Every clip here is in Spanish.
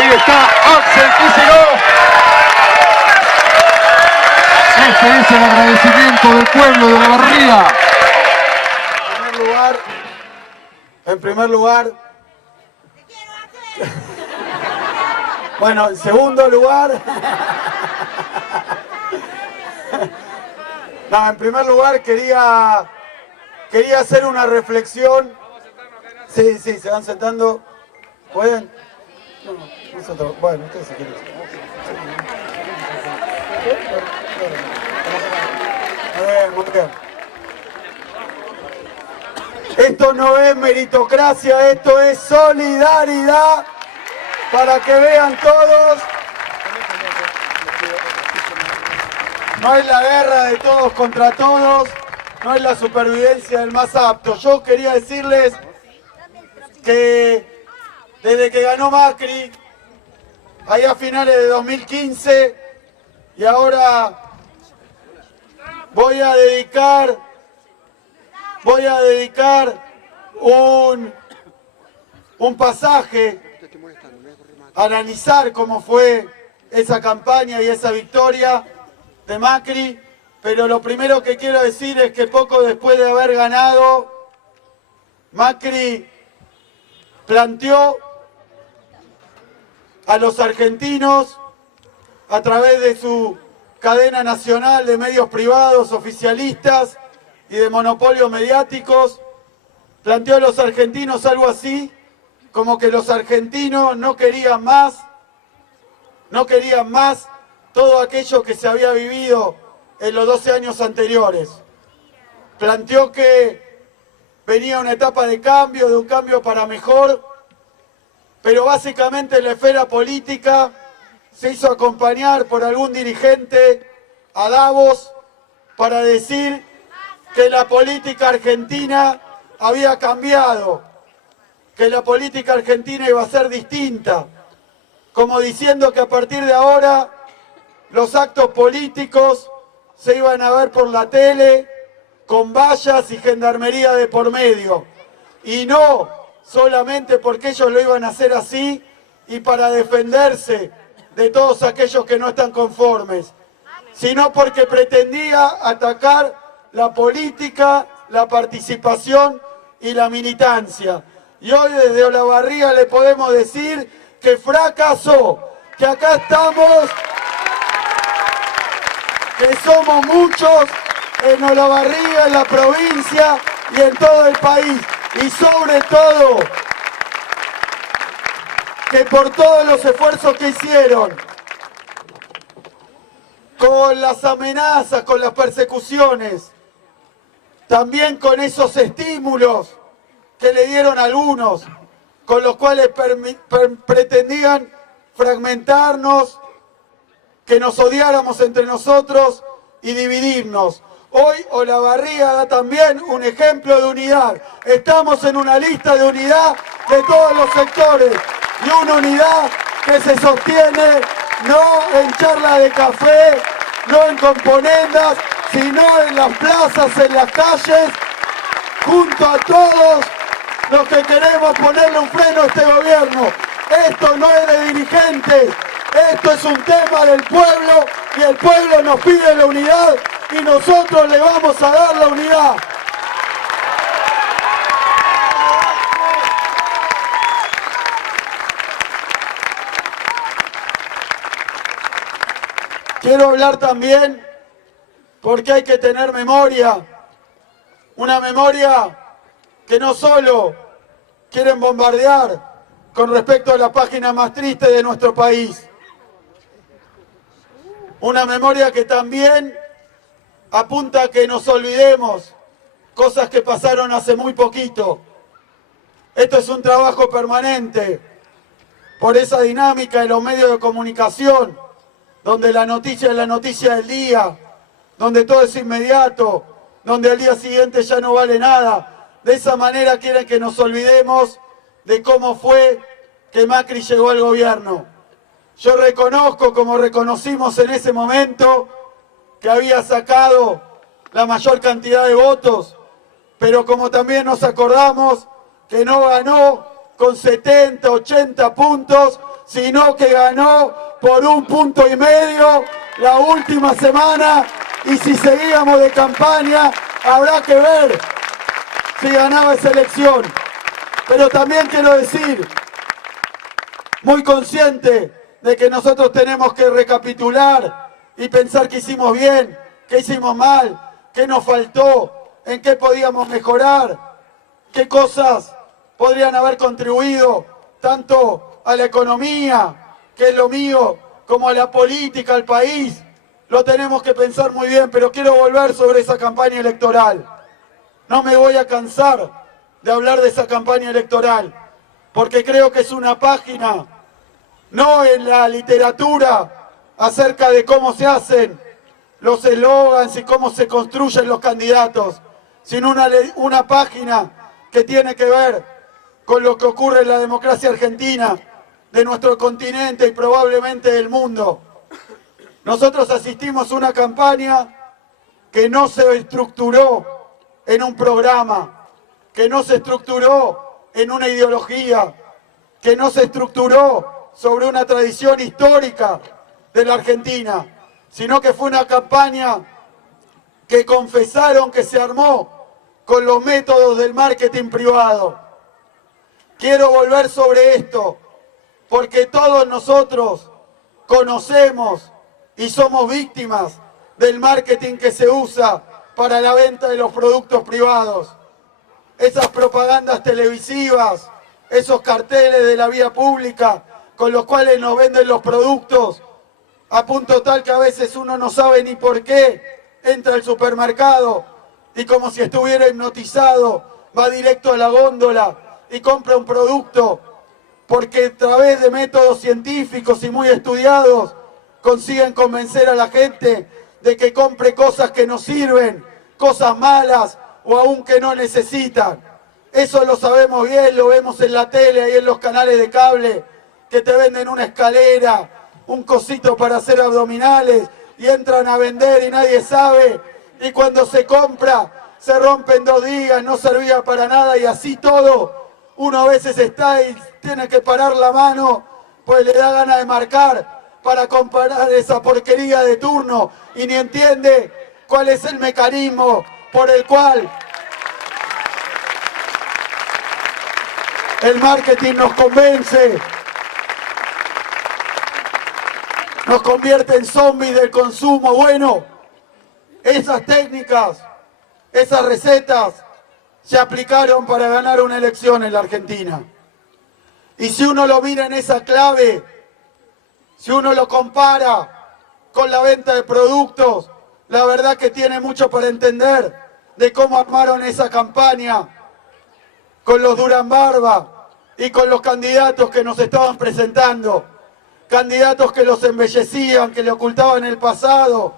Ahí está Axel Kicillof. Este es el agradecimiento del pueblo de Olavarría. En primer lugar, bueno, en segundo lugar, no, en primer lugar quería hacer una reflexión. Sí, se van sentando. ¿Pueden? No, nosotros, bueno, ustedes si quieren. Muy bien. Esto no es meritocracia, esto es solidaridad para que vean todos. No es la guerra de todos contra todos, no es la supervivencia del más apto. Yo quería decirles que desde que ganó Macri, ahí a finales de 2015, y ahora voy a dedicar un pasaje a analizar cómo fue esa campaña y esa victoria de Macri, pero lo primero que quiero decir es que poco después de haber ganado, Macri planteó a los argentinos, a través de su cadena nacional de medios privados, oficialistas y de monopolios mediáticos, planteó a los argentinos algo así, como que los argentinos no querían más todo aquello que se había vivido en los 12 años anteriores. Planteó que venía una etapa de un cambio para mejor, pero básicamente en la esfera política se hizo acompañar por algún dirigente a Davos para decir que la política argentina había cambiado, que la política argentina iba a ser distinta, como diciendo que a partir de ahora los actos políticos se iban a ver por la tele con vallas y gendarmería de por medio, y no solamente porque ellos lo iban a hacer así y para defenderse de todos aquellos que no están conformes, sino porque pretendía atacar la política, la participación y la militancia. Y hoy desde Olavarría le podemos decir que fracasó, que acá estamos, que somos muchos en Olavarría, en la provincia y en todo el país. Y sobre todo, que por todos los esfuerzos que hicieron, con las amenazas, con las persecuciones, también con esos estímulos que le dieron algunos, con los cuales pretendían fragmentarnos, que nos odiáramos entre nosotros y dividirnos. Hoy Olavarría da también un ejemplo de unidad. Estamos en una lista de unidad de todos los sectores y una unidad que se sostiene no en charla de café, no en componendas, sino en las plazas, en las calles, junto a todos los que queremos ponerle un freno a este gobierno. Esto no es de dirigentes, esto es un tema del pueblo y el pueblo nos pide la unidad y nosotros le vamos a dar la unidad. Quiero hablar también, porque hay que tener memoria, una memoria que no solo quieren bombardear con respecto a la página más triste de nuestro país, una memoria que también apunta a que nos olvidemos cosas que pasaron hace muy poquito. Esto es un trabajo permanente por esa dinámica de los medios de comunicación, donde la noticia es la noticia del día, donde todo es inmediato, donde al día siguiente ya no vale nada. De esa manera quieren que nos olvidemos de cómo fue que Macri llegó al gobierno. Yo reconozco, como reconocimos en ese momento, que había sacado la mayor cantidad de votos, pero como también nos acordamos que no ganó con 70, 80 puntos, sino que ganó por 1,5 puntos la última semana, y si seguíamos de campaña, habrá que ver si ganaba esa elección. Pero también quiero decir, muy consciente de que nosotros tenemos que recapitular y pensar qué hicimos bien, qué hicimos mal, qué nos faltó, en qué podíamos mejorar, qué cosas podrían haber contribuido tanto a la economía, que es lo mío, como a la política, al país. Lo tenemos que pensar muy bien, pero quiero volver sobre esa campaña electoral. No me voy a cansar de hablar de esa campaña electoral, porque creo que es una página, no en la literatura, acerca de cómo se hacen los eslogans y cómo se construyen los candidatos, sino una página que tiene que ver con lo que ocurre en la democracia argentina, de nuestro continente y probablemente del mundo. Nosotros asistimos a una campaña que no se estructuró en un programa, que no se estructuró en una ideología, que no se estructuró sobre una tradición histórica de la Argentina, sino que fue una campaña que confesaron que se armó con los métodos del marketing privado. Quiero volver sobre esto, porque todos nosotros conocemos y somos víctimas del marketing que se usa para la venta de los productos privados. Esas propagandas televisivas, esos carteles de la vía pública con los cuales nos venden los productos, a punto tal que a veces uno no sabe ni por qué entra al supermercado y como si estuviera hipnotizado, va directo a la góndola y compra un producto, porque a través de métodos científicos y muy estudiados consiguen convencer a la gente de que compre cosas que no sirven, cosas malas o aún que no necesitan. Eso lo sabemos bien, lo vemos en la tele y en los canales de cable, que te venden una escalera, un cosito para hacer abdominales, y entran a vender y nadie sabe, y cuando se compra se rompe en 2 días, no servía para nada, y así todo. Uno a veces está y tiene que parar la mano, pues le da ganas de marcar para comprar esa porquería de turno, y ni entiende cuál es el mecanismo por el cual el marketing nos convence, nos convierte en zombies del consumo. Bueno, esas técnicas, esas recetas se aplicaron para ganar una elección en la Argentina. Y si uno lo mira en esa clave, si uno lo compara con la venta de productos, la verdad que tiene mucho para entender de cómo armaron esa campaña con los Durán Barba y con los candidatos que nos estaban presentando. Candidatos que los embellecían, que le ocultaban el pasado,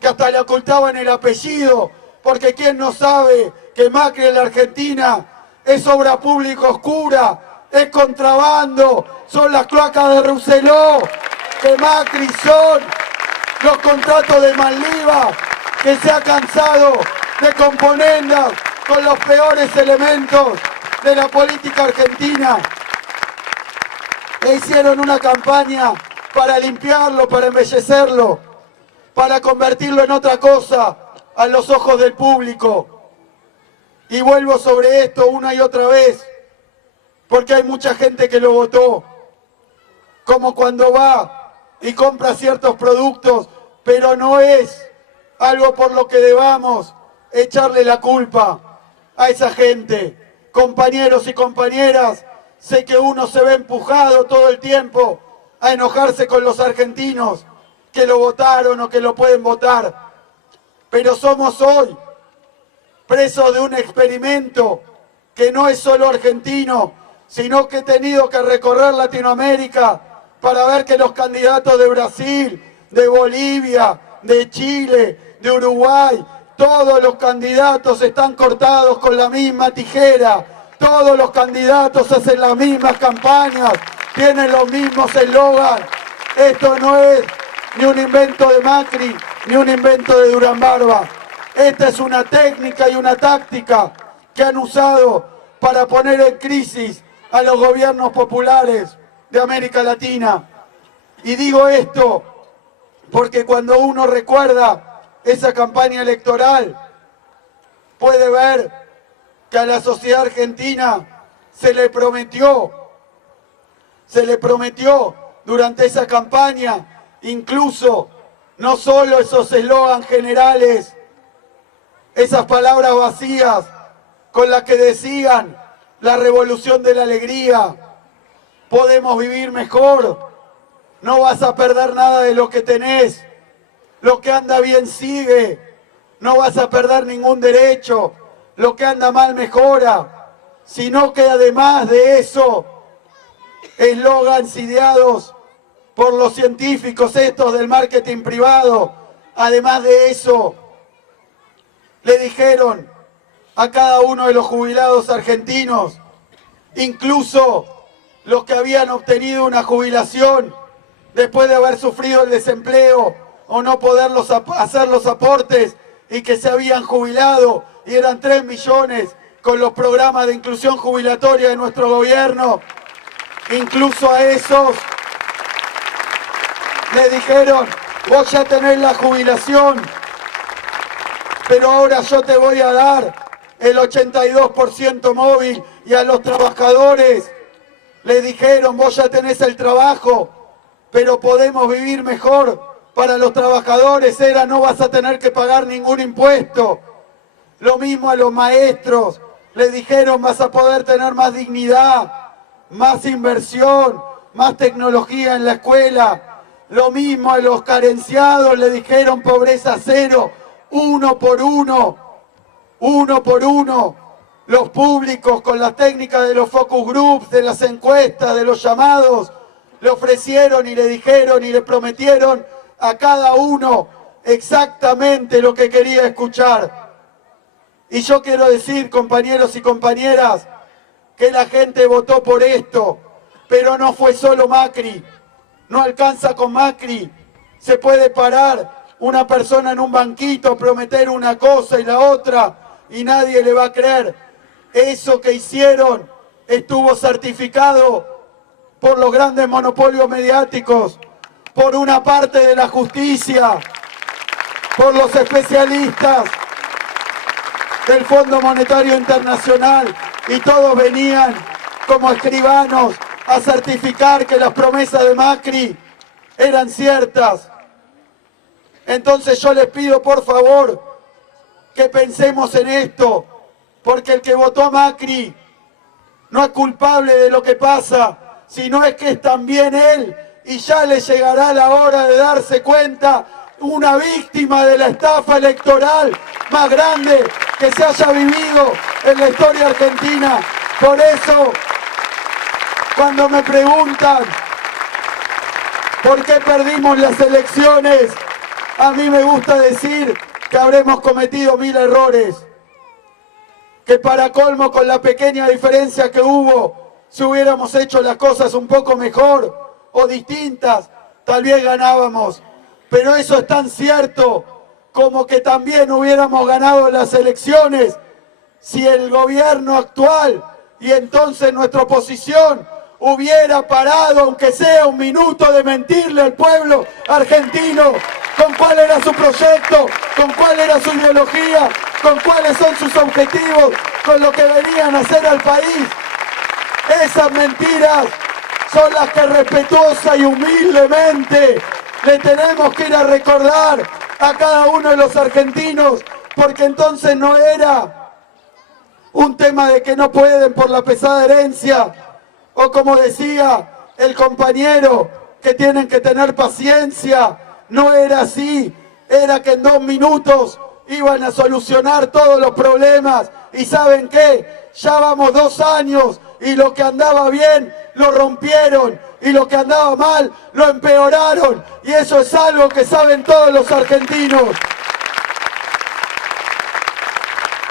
que hasta le ocultaban el apellido, porque quién no sabe que Macri en la Argentina es obra pública oscura, es contrabando, son las cloacas de Rousselot, que Macri son los contratos de Malviva, que se ha cansado de componendas con los peores elementos de la política argentina. E hicieron una campaña para limpiarlo, para embellecerlo, para convertirlo en otra cosa a los ojos del público. Y vuelvo sobre esto una y otra vez, porque hay mucha gente que lo votó, como cuando va y compra ciertos productos, pero no es algo por lo que debamos echarle la culpa a esa gente. Compañeros y compañeras, sé que uno se ve empujado todo el tiempo a enojarse con los argentinos que lo votaron o que lo pueden votar, pero somos hoy presos de un experimento que no es solo argentino, sino que he tenido que recorrer Latinoamérica para ver que los candidatos de Brasil, de Bolivia, de Chile, de Uruguay, todos los candidatos están cortados con la misma tijera, todos los candidatos hacen las mismas campañas, tienen los mismos eslogans. Esto no es ni un invento de Macri, ni un invento de Durán Barba. Esta es una técnica y una táctica que han usado para poner en crisis a los gobiernos populares de América Latina. Y digo esto porque cuando uno recuerda esa campaña electoral, puede ver que a la sociedad argentina se le prometió durante esa campaña, incluso no solo esos eslogans generales, esas palabras vacías con las que decían la revolución de la alegría, podemos vivir mejor, no vas a perder nada de lo que tenés, lo que anda bien sigue, no vas a perder ningún derecho, lo que anda mal mejora, sino que además de eso, eslogans ideados por los científicos estos del marketing privado, además de eso, le dijeron a cada uno de los jubilados argentinos, incluso los que habían obtenido una jubilación después de haber sufrido el desempleo o no poder hacer los aportes y que se habían jubilado, y eran 3 millones con los programas de inclusión jubilatoria de nuestro gobierno, incluso a esos le dijeron, vos ya tenés la jubilación, pero ahora yo te voy a dar el 82% móvil, y a los trabajadores le dijeron, vos ya tenés el trabajo, pero podemos vivir mejor. Para los trabajadores era, no vas a tener que pagar ningún impuesto. Lo mismo a los maestros, le dijeron, vas a poder tener más dignidad, más inversión, más tecnología en la escuela. Lo mismo a los carenciados, le dijeron pobreza cero, uno por uno. Los públicos con las técnicas de los focus groups, de las encuestas, de los llamados, le ofrecieron y le dijeron y le prometieron a cada uno exactamente lo que quería escuchar. Y yo quiero decir, compañeros y compañeras, que la gente votó por esto, pero no fue solo Macri, no alcanza con Macri. Se puede parar una persona en un banquito, prometer una cosa y la otra, y nadie le va a creer. Eso que hicieron estuvo certificado por los grandes monopolios mediáticos, por una parte de la justicia, por los especialistas del Fondo Monetario Internacional, y todos venían como escribanos a certificar que las promesas de Macri eran ciertas. Entonces yo les pido por favor que pensemos en esto, porque el que votó a Macri no es culpable de lo que pasa, sino es que es también él, y ya le llegará la hora de darse cuenta, una víctima de la estafa electoral más grande que se haya vivido en la historia argentina. Por eso, cuando me preguntan por qué perdimos las elecciones, a mí me gusta decir que habremos cometido 1000 errores, que para colmo, con la pequeña diferencia que hubo, si hubiéramos hecho las cosas un poco mejor o distintas, tal vez ganábamos. Pero eso es tan cierto como que también hubiéramos ganado las elecciones si el gobierno actual y entonces nuestra oposición hubiera parado, aunque sea un minuto, de mentirle al pueblo argentino con cuál era su proyecto, con cuál era su ideología, con cuáles son sus objetivos, con lo que venían a hacer al país. Esas mentiras son las que respetuosa y humildemente le tenemos que ir a recordar a cada uno de los argentinos, porque entonces no era un tema de que no pueden por la pesada herencia, o como decía el compañero, que tienen que tener paciencia. No era así, era que en 2 minutos iban a solucionar todos los problemas. ¿Y saben qué? Ya vamos 2 años y lo que andaba bien lo rompieron y lo que andaba mal lo empeoraron, y eso es algo que saben todos los argentinos.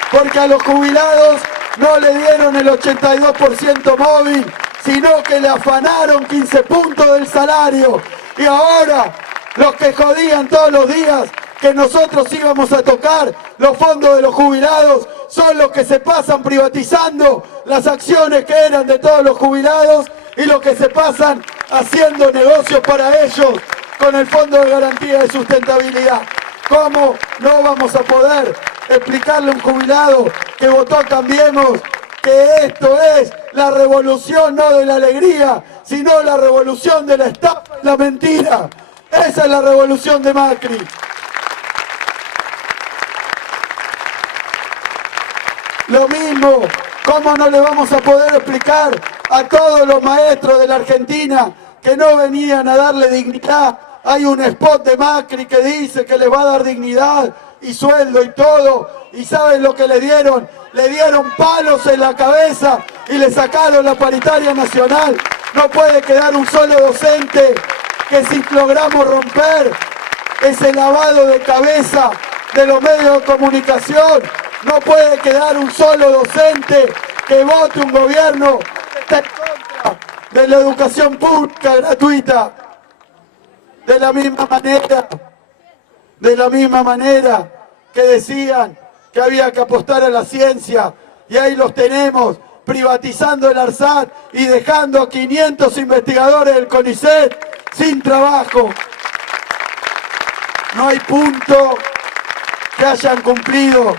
Porque a los jubilados no le dieron el 82% móvil, sino que le afanaron 15 puntos del salario. Y ahora los que jodían todos los días que nosotros íbamos a tocar los fondos de los jubilados son los que se pasan privatizando las acciones que eran de todos los jubilados y los que se pasan haciendo negocios para ellos con el Fondo de Garantía de Sustentabilidad. ¿Cómo no vamos a poder explicarle a un jubilado que votó a Cambiemos que esto es la revolución no de la alegría, sino la revolución de la estafa y la mentira? Esa es la revolución de Macri. Lo mismo, ¿cómo no le vamos a poder explicar a todos los maestros de la Argentina que no venían a darle dignidad? Hay un spot de Macri que dice que les va a dar dignidad y sueldo y todo. ¿Y saben lo que le dieron? Le dieron palos en la cabeza y le sacaron la paritaria nacional. No puede quedar un solo docente que si logramos romper ese lavado de cabeza de los medios de comunicación, no puede quedar un solo docente que vote un gobierno que está en contra de la educación pública gratuita. De la misma manera que decían que había que apostar a la ciencia, y ahí los tenemos privatizando el ARSAT y dejando a 500 investigadores del CONICET sin trabajo. No hay punto que hayan cumplido.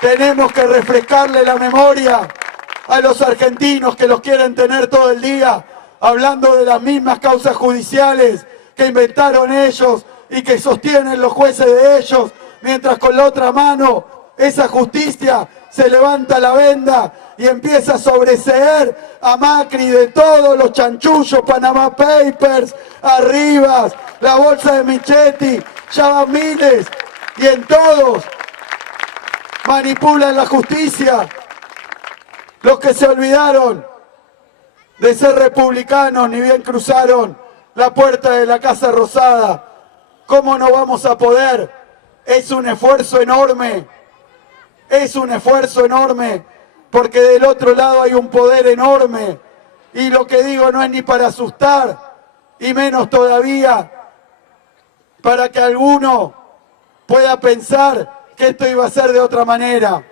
Tenemos que refrescarle la memoria a los argentinos que los quieren tener todo el día hablando de las mismas causas judiciales que inventaron ellos y que sostienen los jueces de ellos, mientras con la otra mano esa justicia se levanta la venda y empieza a sobreseer a Macri de todos los chanchullos, Panama Papers, Arribas, la bolsa de Michetti, ya van miles, y en todos manipulan la justicia. Los que se olvidaron de ser republicanos ni bien cruzaron la puerta de la Casa Rosada. ¿Cómo no vamos a poder? Es un esfuerzo enorme, porque del otro lado hay un poder enorme, y lo que digo no es ni para asustar, y menos todavía para que alguno pueda pensar que esto iba a ser de otra manera.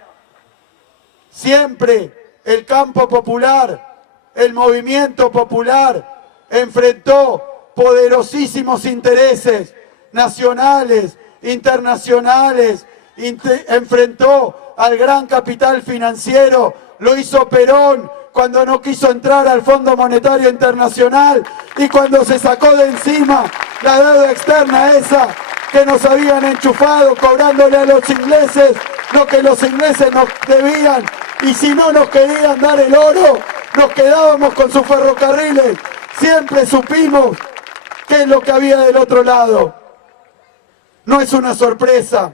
Siempre el campo popular, el movimiento popular, enfrentó poderosísimos intereses nacionales, internacionales, enfrentó al gran capital financiero. Lo hizo Perón cuando no quiso entrar al Fondo Monetario Internacional y cuando se sacó de encima la deuda externa esa que nos habían enchufado, cobrándole a los ingleses lo que los ingleses nos debían, y si no nos querían dar el oro, nos quedábamos con sus ferrocarriles. Siempre supimos qué es lo que había del otro lado. No es una sorpresa.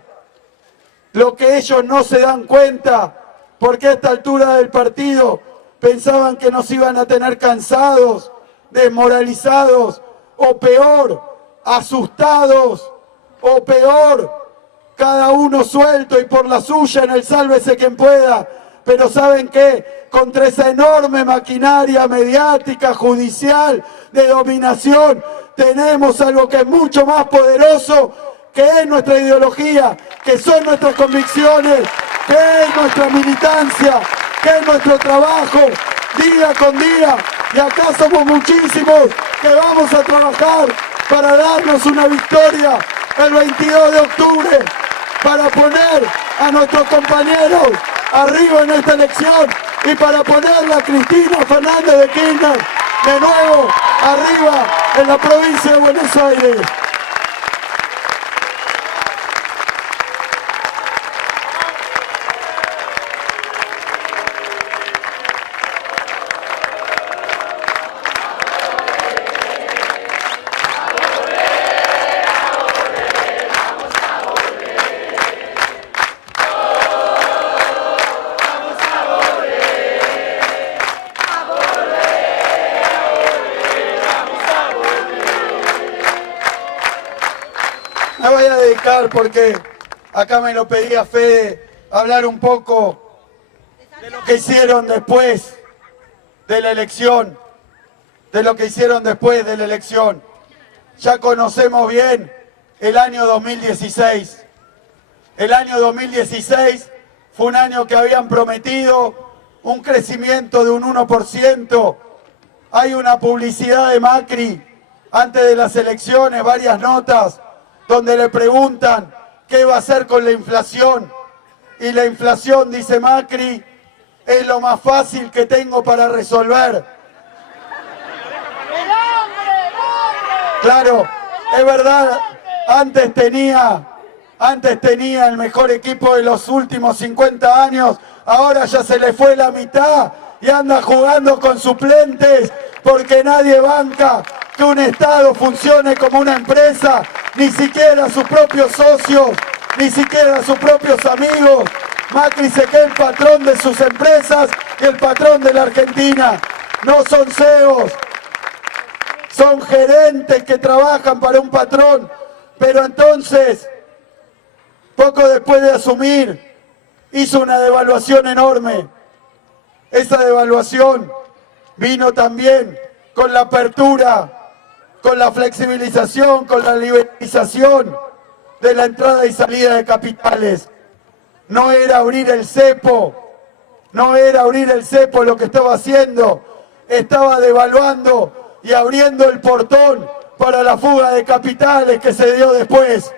Lo que ellos no se dan cuenta, porque a esta altura del partido pensaban que nos iban a tener cansados, desmoralizados, o peor, asustados, o peor, cada uno suelto y por la suya en el sálvese quien pueda. Pero ¿saben qué? Contra esa enorme maquinaria mediática, judicial, de dominación, tenemos algo que es mucho más poderoso, que es nuestra ideología, que son nuestras convicciones, que es nuestra militancia, que es nuestro trabajo, día con día. Y acá somos muchísimos que vamos a trabajar para darnos una victoria el 22 de octubre, para poner a nuestros compañeros arriba en esta elección y para ponerla a Cristina Fernández de Kirchner de nuevo arriba en la provincia de Buenos Aires. Me voy a dedicar, porque acá me lo pedía Fede, hablar un poco de lo que hicieron después de la elección, Ya conocemos bien el año 2016. El año 2016 fue un año que habían prometido un crecimiento de un 1% Hay una publicidad de Macri antes de las elecciones, varias notas, donde le preguntan qué va a hacer con la inflación. Y la inflación, dice Macri, es lo más fácil que tengo para resolver. Claro, es verdad, antes tenía el mejor equipo de los últimos 50 años, ahora ya se le fue la mitad y anda jugando con suplentes porque nadie banca que un Estado funcione como una empresa, ni siquiera sus propios socios, ni siquiera sus propios amigos. Macri se queda el patrón de sus empresas y el patrón de la Argentina. No son CEOs, son gerentes que trabajan para un patrón. Pero entonces, poco después de asumir, hizo una devaluación enorme. Esa devaluación vino también con la apertura, con la flexibilización, con la liberalización de la entrada y salida de capitales. No era abrir el cepo, no era abrir el cepo lo que estaba haciendo, estaba devaluando y abriendo el portón para la fuga de capitales que se dio después.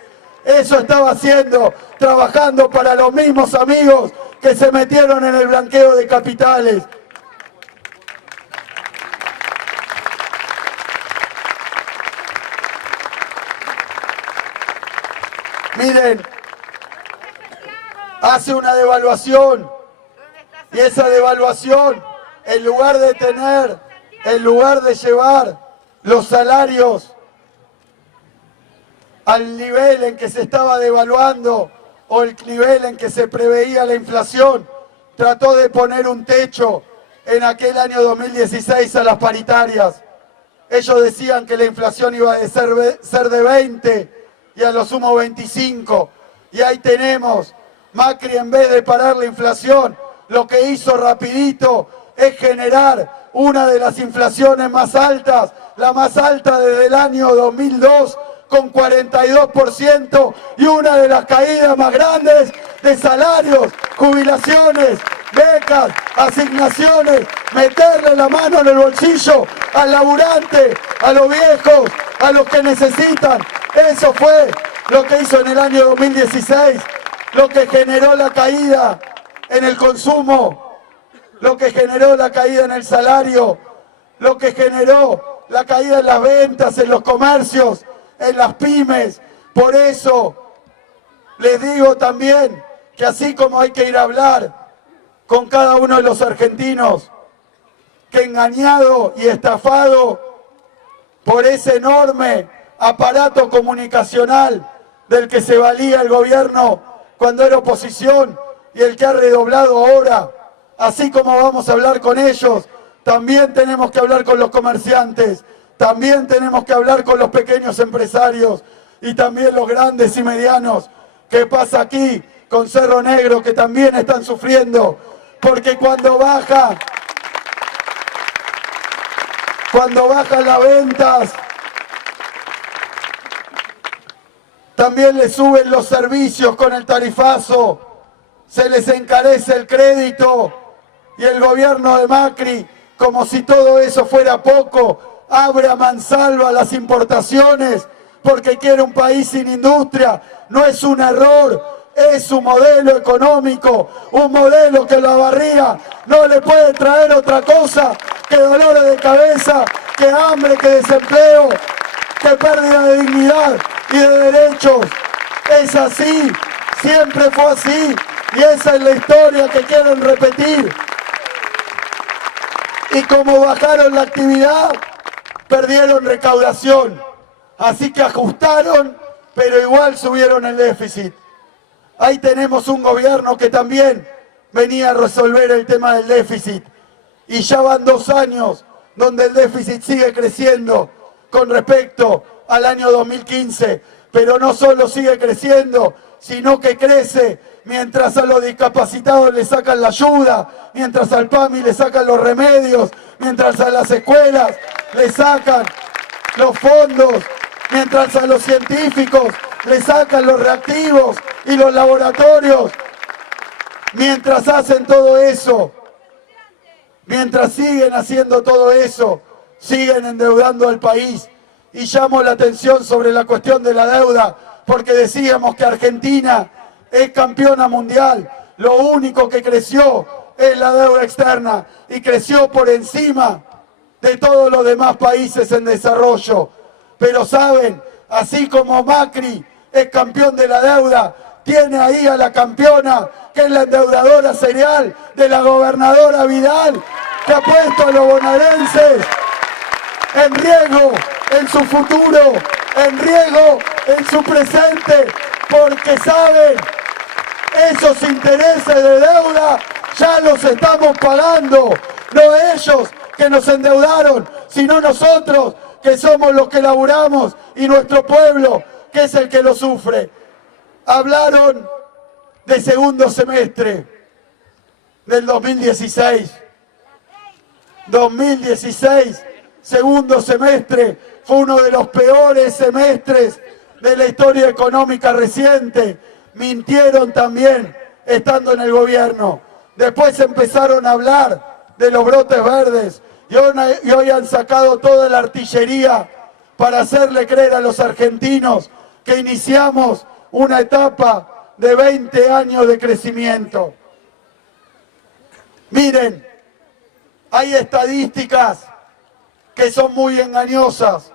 Eso estaba haciendo, trabajando para los mismos amigos que se metieron en el blanqueo de capitales. Miren, hace una devaluación y esa devaluación, en lugar de llevar los salarios al nivel en que se estaba devaluando o el nivel en que se preveía la inflación, trató de poner un techo en aquel año 2016 a las paritarias. Ellos decían que la inflación iba a ser de 20 y a lo sumo 25. Y ahí tenemos, Macri en vez de parar la inflación, lo que hizo rapidito es generar una de las inflaciones más altas, la más alta desde el año 2002, con 42%, y una de las caídas más grandes de salarios, jubilaciones, becas, asignaciones, meterle la mano en el bolsillo al laburante, a los viejos, a los que necesitan. Eso fue lo que hizo en el año 2016, lo que generó la caída en el consumo, lo que generó la caída en el salario, lo que generó la caída en las ventas, en los comercios, en las pymes. Por eso les digo también que así como hay que ir a hablar con cada uno de los argentinos que engañado y estafado por ese enorme aparato comunicacional del que se valía el gobierno cuando era oposición y el que ha redoblado ahora, así como vamos a hablar con ellos, también tenemos que hablar con los comerciantes, también tenemos que hablar con los pequeños empresarios y también los grandes y medianos. ¿Qué pasa aquí con Cerro Negro, que también están sufriendo? Porque cuando bajan las ventas, también les suben los servicios con el tarifazo, se les encarece el crédito y el gobierno de Macri, como si todo eso fuera poco, abre a mansalva las importaciones porque quiere un país sin industria. No es un error, es un modelo económico, un modelo que la barría no le puede traer otra cosa que dolores de cabeza, que hambre, que desempleo, que pérdida de dignidad y de derechos. Es así, siempre fue así, y esa es la historia que quieren repetir. Y como bajaron la actividad, perdieron recaudación, así que ajustaron, pero igual subieron el déficit. Ahí tenemos un gobierno que también venía a resolver el tema del déficit, y ya van 2 años donde el déficit sigue creciendo con respecto al año 2015, pero no solo sigue creciendo, sino que crece mientras a los discapacitados le sacan la ayuda, mientras al PAMI le sacan los remedios, mientras a las escuelas le sacan los fondos, mientras a los científicos le sacan los reactivos y los laboratorios. Mientras hacen todo eso, mientras siguen haciendo todo eso, siguen endeudando al país. Y llamo la atención sobre la cuestión de la deuda, porque decíamos que Argentina es campeona mundial. Lo único que creció es la deuda externa y creció por encima de todos los demás países en desarrollo. Pero saben, así como Macri es campeón de la deuda, tiene ahí a la campeona, que es la endeudadora serial de la gobernadora Vidal, que ha puesto a los bonaerenses en riesgo en su futuro, en riesgo en su presente, porque saben, esos intereses de deuda ya los estamos pagando, no ellos que nos endeudaron, sino nosotros que somos los que laburamos y nuestro pueblo que es el que lo sufre. Hablaron de segundo semestre del 2016. 2016, segundo semestre, fue uno de los peores semestres de la historia económica reciente. Mintieron también estando en el gobierno. Después empezaron a hablar de los brotes verdes y hoy han sacado toda la artillería para hacerle creer a los argentinos que iniciamos una etapa de 20 años de crecimiento. Miren, hay estadísticas que son muy engañosas.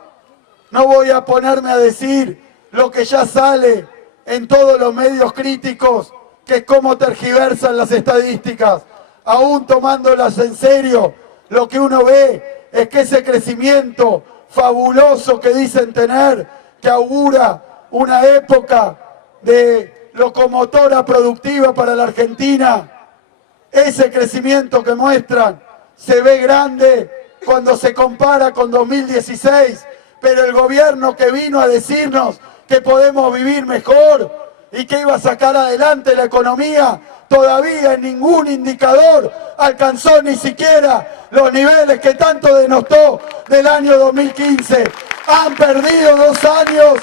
No voy a ponerme a decir lo que ya sale en todos los medios críticos, que es cómo tergiversan las estadísticas. Aún tomándolas en serio, lo que uno ve es que ese crecimiento fabuloso que dicen tener, que augura una época de locomotora productiva para la Argentina, ese crecimiento que muestran se ve grande cuando se compara con 2016, pero el gobierno que vino a decirnos que podemos vivir mejor y que iba a sacar adelante la economía, todavía en ningún indicador alcanzó ni siquiera los niveles que tanto denostó del año 2015. Han perdido 2 años.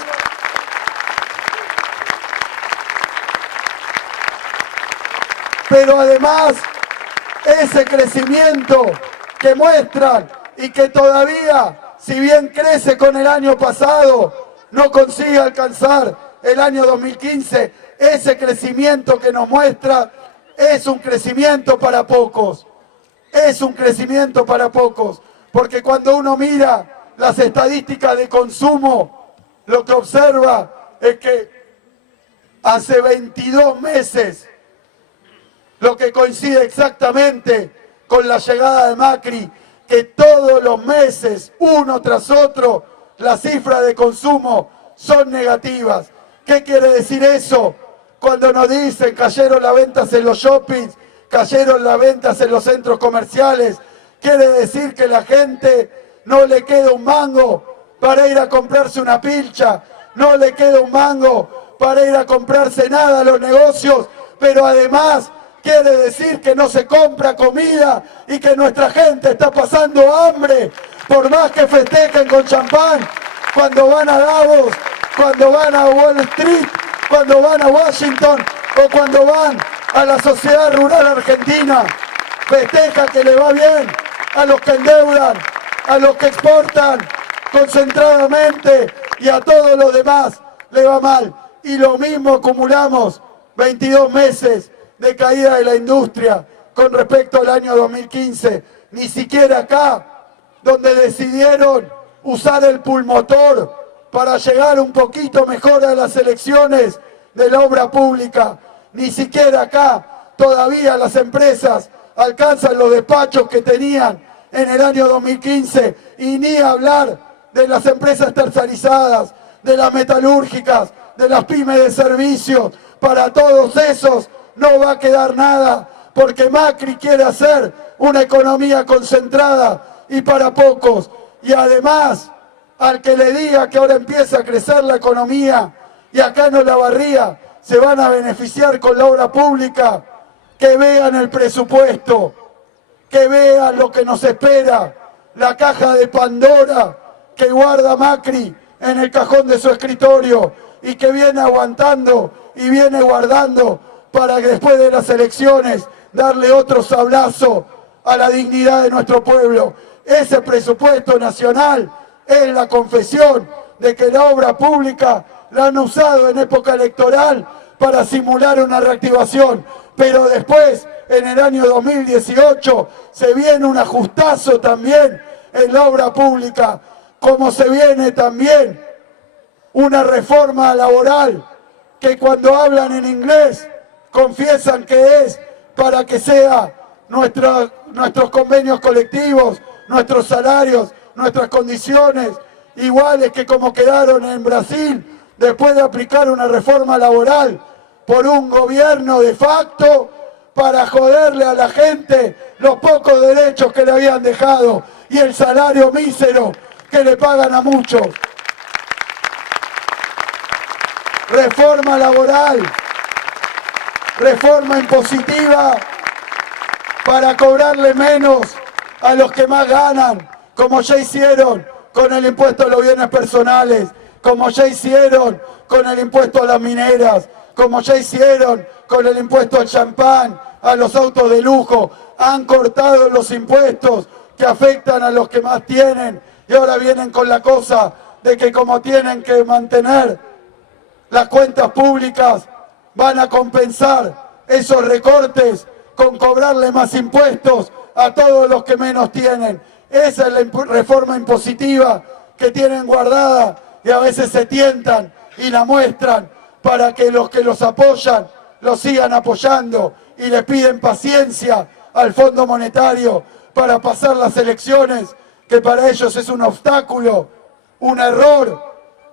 Pero además, ese crecimiento que muestran y que todavía, si bien crece con el año pasado, no consigue alcanzar el año 2015, ese crecimiento que nos muestra es un crecimiento para pocos. Es un crecimiento para pocos, porque cuando uno mira las estadísticas de consumo, lo que observa es que hace 22 meses, lo que coincide exactamente con la llegada de Macri, que todos los meses, uno tras otro, las cifras de consumo son negativas. ¿Qué quiere decir eso? Cuando nos dicen cayeron las ventas en los shoppings, cayeron las ventas en los centros comerciales, quiere decir que la gente no le queda un mango para ir a comprarse una pilcha, no le queda un mango para ir a comprarse nada a los negocios, pero además quiere decir que no se compra comida y que nuestra gente está pasando hambre, por más que festejen con champán, cuando van a Davos, cuando van a Wall Street, cuando van a Washington o cuando van a la sociedad rural argentina. Festeja que le va bien a los que endeudan, a los que exportan concentradamente y a todos los demás le va mal. Y lo mismo acumulamos 22 meses de caída de la industria con respecto al año 2015. Ni siquiera acá, donde decidieron usar el pulmotor para llegar un poquito mejor a las elecciones de la obra pública, ni siquiera acá todavía las empresas alcanzan los despachos que tenían en el año 2015, y ni hablar de las empresas tercerizadas, de las metalúrgicas, de las pymes de servicios. Para todos esos no va a quedar nada, porque Macri quiere hacer una economía concentrada y para pocos. Y además, al que le diga que ahora empieza a crecer la economía y acá en Olavarría se van a beneficiar con la obra pública, que vean el presupuesto, que vean lo que nos espera, la caja de Pandora que guarda Macri en el cajón de su escritorio y que viene aguantando y viene guardando para que después de las elecciones darle otro sablazo a la dignidad de nuestro pueblo. Ese presupuesto nacional es la confesión de que la obra pública la han usado en época electoral para simular una reactivación, pero después, en el año 2018, se viene un ajustazo también en la obra pública, como se viene también una reforma laboral que cuando hablan en inglés confiesan que es para que sea nuestros convenios colectivos, nuestros salarios, nuestras condiciones iguales que como quedaron en Brasil después de aplicar una reforma laboral por un gobierno de facto para joderle a la gente los pocos derechos que le habían dejado y el salario mísero que le pagan a muchos. Reforma laboral, reforma impositiva para cobrarle menos a los que más ganan, como ya hicieron con el impuesto a los bienes personales, como ya hicieron con el impuesto a las mineras, como ya hicieron con el impuesto al champán, a los autos de lujo. Han cortado los impuestos que afectan a los que más tienen y ahora vienen con la cosa de que como tienen que mantener las cuentas públicas, van a compensar esos recortes con cobrarle más impuestos a todos los que menos tienen. Esa es la reforma impositiva que tienen guardada y a veces se tientan y la muestran para que los apoyan los sigan apoyando y le piden paciencia al Fondo Monetario para pasar las elecciones, que para ellos es un obstáculo, un error,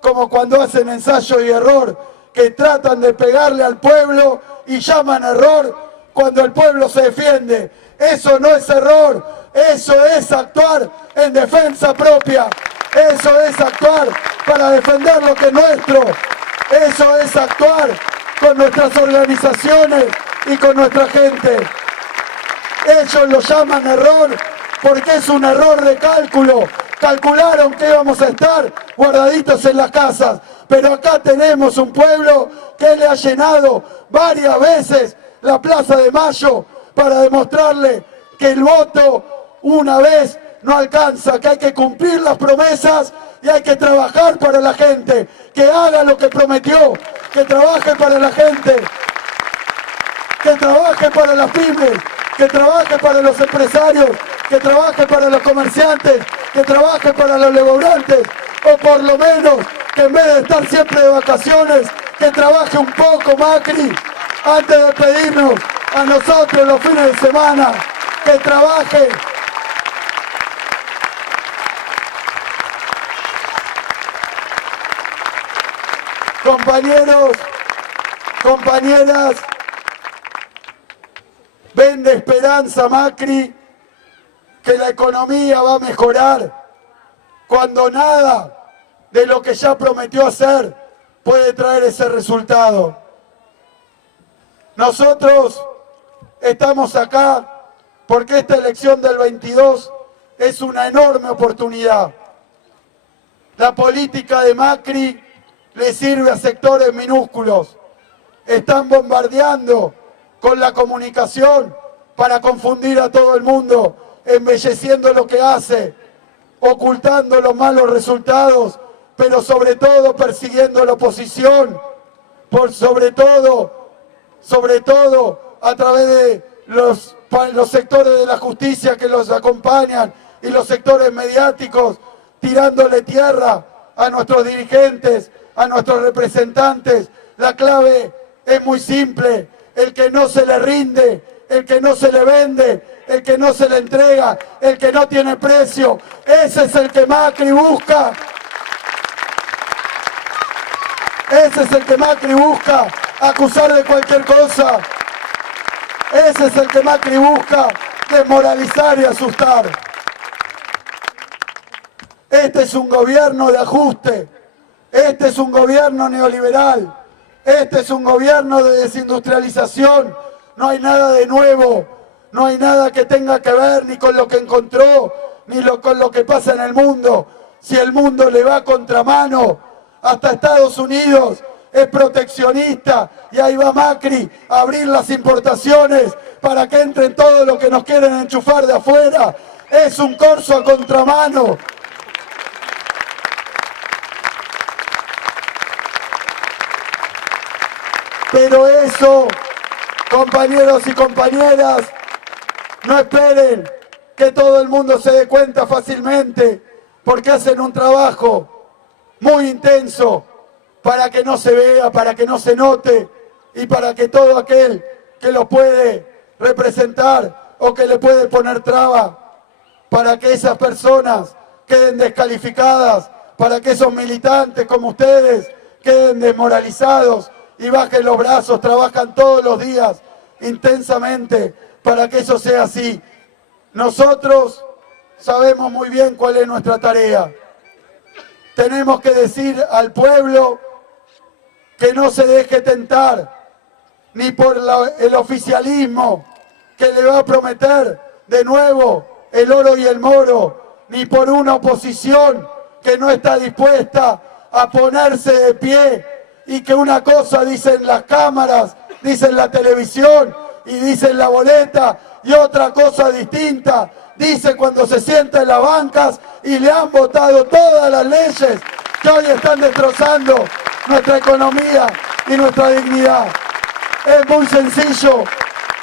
como cuando hacen ensayo y error, que tratan de pegarle al pueblo y llaman error cuando el pueblo se defiende. Eso no es error, eso es actuar en defensa propia, eso es actuar para defender lo que es nuestro, eso es actuar con nuestras organizaciones y con nuestra gente. Ellos lo llaman error porque es un error de cálculo. Calcularon que íbamos a estar guardaditos en las casas, pero acá tenemos un pueblo que le ha llenado varias veces la Plaza de Mayo para demostrarle que el voto una vez no alcanza, que hay que cumplir las promesas y hay que trabajar para la gente, que haga lo que prometió, que trabaje para la gente, que trabaje para las pymes, que trabaje para los empresarios, que trabaje para los comerciantes, que trabaje para los laburantes, o por lo menos que en vez de estar siempre de vacaciones, que trabaje un poco Macri, antes de pedirnos a nosotros los fines de semana, que trabaje. Compañeros, compañeras, vende esperanza Macri que la economía va a mejorar cuando nada de lo que ya prometió hacer puede traer ese resultado. Nosotros estamos acá porque esta elección del 22 es una enorme oportunidad. La política de Macri le sirve a sectores minúsculos. Están bombardeando con la comunicación para confundir a todo el mundo, embelleciendo lo que hace, ocultando los malos resultados, pero sobre todo persiguiendo a la oposición, sobre todo a través de los sectores de la justicia que los acompañan y los sectores mediáticos, tirándole tierra a nuestros dirigentes, a nuestros representantes. La clave es muy simple: el que no se le rinde, el que no se le vende, el que no se le entrega, el que no tiene precio, ese es el que Macri busca. Ese es el que Macri busca acusar de cualquier cosa. Ese es el que Macri busca desmoralizar y asustar. Este es un gobierno de ajuste. Este es un gobierno neoliberal. Este es un gobierno de desindustrialización. No hay nada de nuevo. No hay nada que tenga que ver ni con lo que encontró, ni con lo que pasa en el mundo. Si el mundo le va a contramano, hasta Estados Unidos es proteccionista y ahí va Macri a abrir las importaciones para que entren todo lo que nos quieren enchufar de afuera. es un corso a contramano. Pero eso, compañeros y compañeras, no esperen que todo el mundo se dé cuenta fácilmente, porque hacen un trabajo muy intenso para que no se vea, para que no se note y para que todo aquel que lo puede representar o que le puede poner traba, para que esas personas queden descalificadas, para que esos militantes como ustedes queden desmoralizados y bajen los brazos, trabajan todos los días intensamente para que eso sea así. Nosotros sabemos muy bien cuál es nuestra tarea. Tenemos que decir al pueblo que no se deje tentar ni por el oficialismo que le va a prometer de nuevo el oro y el moro, ni por una oposición que no está dispuesta a ponerse de pie y que una cosa dicen las cámaras, dicen la televisión y dicen la boleta y otra cosa distinta dice cuando se sienta en las bancas y le han votado todas las leyes que hoy están destrozando nuestra economía y nuestra dignidad. Es muy sencillo.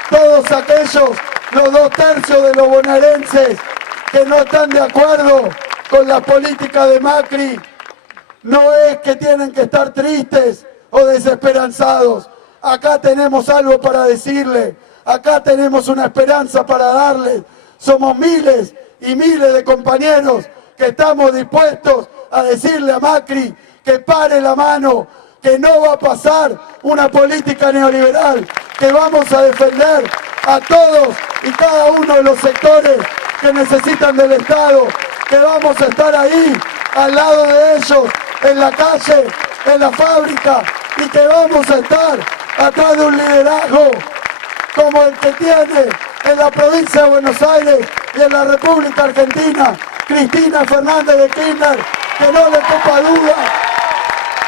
Todos aquellos, los 2/3 de los bonaerenses que no están de acuerdo con la política de Macri, no es que tienen que estar tristes o desesperanzados. Acá tenemos algo para decirle, acá tenemos una esperanza para darles. Somos miles y miles de compañeros que estamos dispuestos a decirle a Macri que pare la mano, que no va a pasar una política neoliberal, que vamos a defender a todos y cada uno de los sectores que necesitan del Estado, que vamos a estar ahí, al lado de ellos, en la calle, en la fábrica, y que vamos a estar atrás de un liderazgo como el que tiene en la provincia de Buenos Aires y en la República Argentina, Cristina Fernández de Kirchner, que no le quepa duda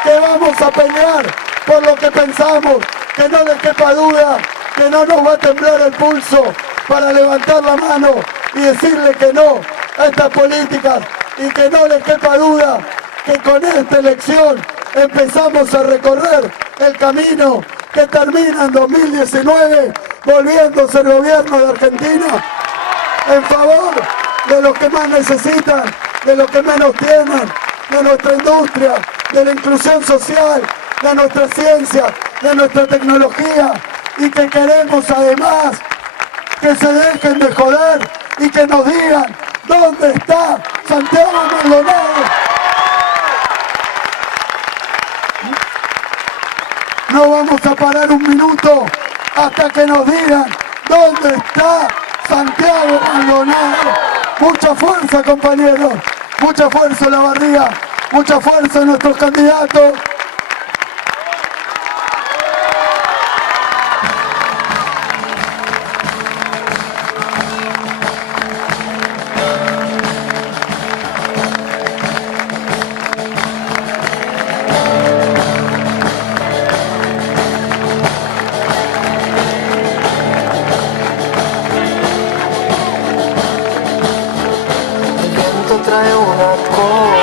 que vamos a pelear por lo que pensamos, que no le quepa duda que no nos va a temblar el pulso para levantar la mano y decirle que no a estas políticas, y que no le quepa duda que con esta elección empezamos a recorrer el camino que termina en 2019 volviéndose el gobierno de Argentina en favor de los que más necesitan, de los que menos tienen, de nuestra industria, de la inclusión social, de nuestra ciencia, de nuestra tecnología, y que queremos además que se dejen de joder y que nos digan dónde está Santiago Maldonado. No vamos a parar un minuto hasta que nos digan dónde está Santiago Maldonado. Mucha fuerza, compañeros, mucha fuerza en la barriga, mucha fuerza en nuestros candidatos. Trae una copa